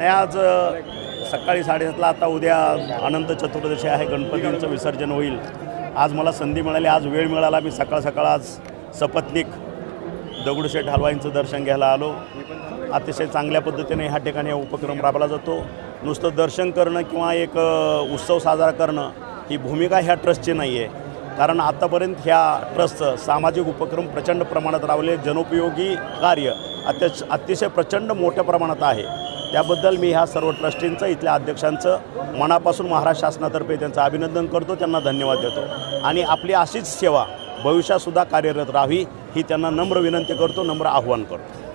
नाही आज सकाळी 7:30ला आता उद्या अनंत चतुर्दशी आहे, गणपतींचं विसर्जन होईल। आज मला संधी मिळाली, आज वेळ मिळाला, मी सकाळ आज सपत्नीक दगडूशेठ हलवाईंचं दर्शन घ्यायला आलो। अतिशय चांगल्या पद्धतीने ह्या ठिकाणी उपक्रम राबवला जातो। नुसतं दर्शन करणं किंवा एक उत्सव साजरा करणं ही भूमिका ह्या ट्रस्टची नाही आहे, कारण आतापर्यंत ह्या ट्रस्टचं सामाजिक उपक्रम प्रचंड प्रमाणात राबवले, जनोपयोगी कार्य अतिशय प्रचंड मोठ्या प्रमाणात आहे। त्याबद्दल मी ह्या सर्व ट्रस्टींचं, इथल्या अध्यक्षांचं मनापासून महाराष्ट्र शासनातर्फे त्यांचं अभिनंदन करतो, त्यांना धन्यवाद देतो आणि आपली अशीच सेवा भविष्यातसुद्धा कार्यरत राहावी ही त्यांना नम्र विनंती करतो, नम्र आव्हान करतो।